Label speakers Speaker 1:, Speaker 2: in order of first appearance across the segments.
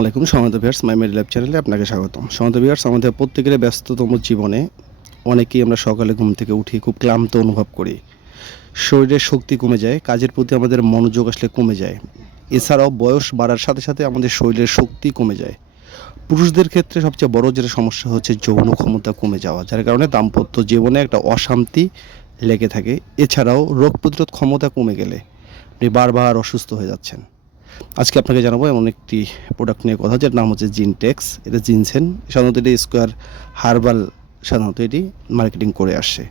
Speaker 1: আলাইকুম, সমান্ত viewers my med lab চ্যানেলে আপনাকে স্বাগতম। সমান্ত ভিয়ার্স আমাদের প্রত্যেকের ব্যস্ততম জীবনে অনেকেই আমরা সকালে ঘুম থেকে উঠি, খুব ক্লান্ত অনুভব করি। শরীরের শক্তি কমে যায়, কাজের প্রতি আমাদের মনোযোগ আসলে কমে যায়। এছাড়াও বয়স বাড়ার সাথে সাথে আমাদের শরীরের শক্তি কমে যায়। পুরুষদের ক্ষেত্রে সবচেয়ে বড় যেটা সমস্যা হচ্ছে যৌন ক্ষমতা কমে যাওয়া, যার কারণে দাম্পত্য জীবনে একটা অশান্তি লেগে থাকে। এছাড়াও রোগ প্রতিরোধ ক্ষমতা কমে গেলে আপনি বারবার অসুস্থ হয়ে যাচ্ছেন। আজকে আপনাকে জানাব এমন একটি প্রোডাক্ট নিয়ে কথা, যার নাম হচ্ছে জিনটেক্স এটা জিনসেন সাধারণত এটি স্কোয়ার হার্বাল সাধারণত এটি মার্কেটিং করে আসছে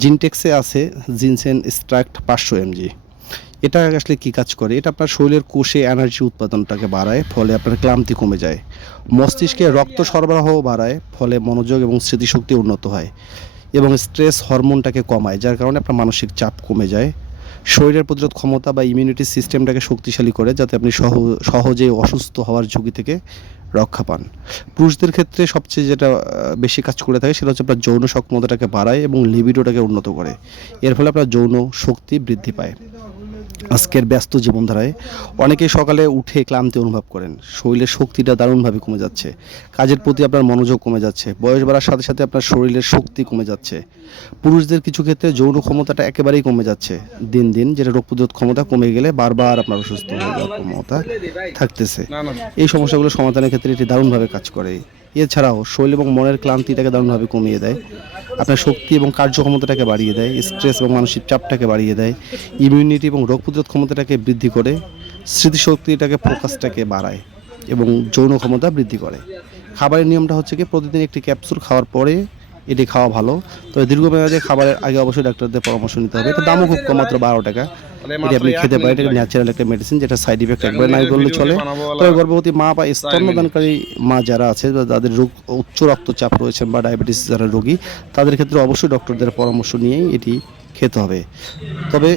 Speaker 1: জিনটেক্সে আছে জিনসেন স্ট্রাক্ট পাঁচশো এমজি এটা আসলে কী কাজ করে? এটা আপনার শরীরের কোষে এনার্জি উৎপাদনটাকে বাড়ায়, ফলে আপনার ক্লান্তি কমে যায়। মস্তিষ্কে রক্ত সরবরাহ বাড়ায়, ফলে মনোযোগ এবং স্মৃতিশক্তি উন্নত হয় এবং স্ট্রেস হরমোনটাকে কমায়, যার কারণে আপনার মানসিক চাপ কমে যায়। শরীরের প্রতিরোধ ক্ষমতা বা ইমিউনিটি সিস্টেমটাকে শক্তিশালী করে যাতে আপনি সহ, সহজে অসুস্থ হওয়ার ঝুঁকি থেকে রক্ষা পান। পুরুষদের ক্ষেত্রে সবচেয়ে যেটা বেশি কাজ করে থাকে সেটা হচ্ছে আপনার যৌন সক্ষমতাটাকে বাড়ায় এবং লিবিডোটাকে উন্নত করে। এর ফলে আপনার যৌন শক্তি বৃদ্ধি পায়। আজকের ব্যস্ত জীবনধারায় অনেকেই সকালে উঠে ক্লান্তি অনুভব করেন। শরীরের শক্তিটা দারুণভাবে কমে যাচ্ছে। কাজের প্রতি আপনার মনোযোগ কমে যাচ্ছে। বয়স বাড়ার সাথে সাথে আপনার শরীরের শক্তি কমে যাচ্ছে। পুরুষদের কিছু ক্ষেত্রে যৌন ক্ষমতাটা একেবারেই কমে যাচ্ছে। দিন দিন যেটা রোগ প্রতিরোধ ক্ষমতা কমে গেলে বারবার আপনার অসুস্থ হয়ে যাওয়ার ক্ষমতা থাকতেছে। এই সমস্যাগুলো সমাধানের ক্ষেত্রে এটি দারুণভাবে কাজ করে। এছাড়াও শরীর এবং মনের ক্লান্তিটাকে দারুণভাবে কমিয়ে দেয়। আপনার শক্তি এবং কার্যক্ষমতাটাকে বাড়িয়ে দেয় স্ট্রেস এবং মানসিক চাপটাকে বাড়িয়ে দেয় ইমিউনিটি এবং রোগ প্রতিরোধ ক্ষমতাটাকে বৃদ্ধি করে, স্মৃতিশক্তিটাকে ফোকাসটাকে বাড়ায় এবং যৌন ক্ষমতা বৃদ্ধি করে। খাবারের নিয়মটা হচ্ছে কি, প্রতিদিন একটি ক্যাপসুল খাওয়ার পরে এটি খাওয়া ভালো। তবে দীর্ঘমেয়াদে খাবারের আগে অবশ্যই ডাক্তারদের পরামর্শ নিতে হবে। এটা দামও খুব কম, মাত্র বারো টাকা। এটি আপনি খেতে পারেন এটা ন্যাচারাল একটা মেডিসিন যেটা সাইড ইফেক্ট একবার নাই বললে চলে। তবে গর্ভবতী মা বা স্তন্যদানকারী মা যারা আছে বা যাদের রোগ উচ্চ রক্তচাপ রয়েছেন বা ডায়াবেটিস যারা রোগী তাদের ক্ষেত্রে অবশ্যই ডক্টরদের পরামর্শ নিয়েই এটি খেতে হবে। তবে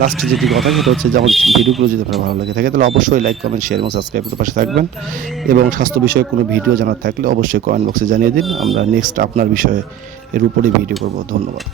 Speaker 1: লাস্টে যেটি কথা সেটা হচ্ছে যে আমার ভিডিওগুলো যদি আপনার ভালো লাগে থাকে তাহলে অবশ্যই লাইক কমেন্ট শেয়ার এবং সাবস্ক্রাইব করতে পাশে থাকবেন। এবং স্বাস্থ্য বিষয়ে কোনো ভিডিও জানার থাকলে অবশ্যই কমেন্ট বক্সে জানিয়ে দিন। আমরা নেক্সট আপনার বিষয়ে এর উপরে ভিডিও করব। ধন্যবাদ।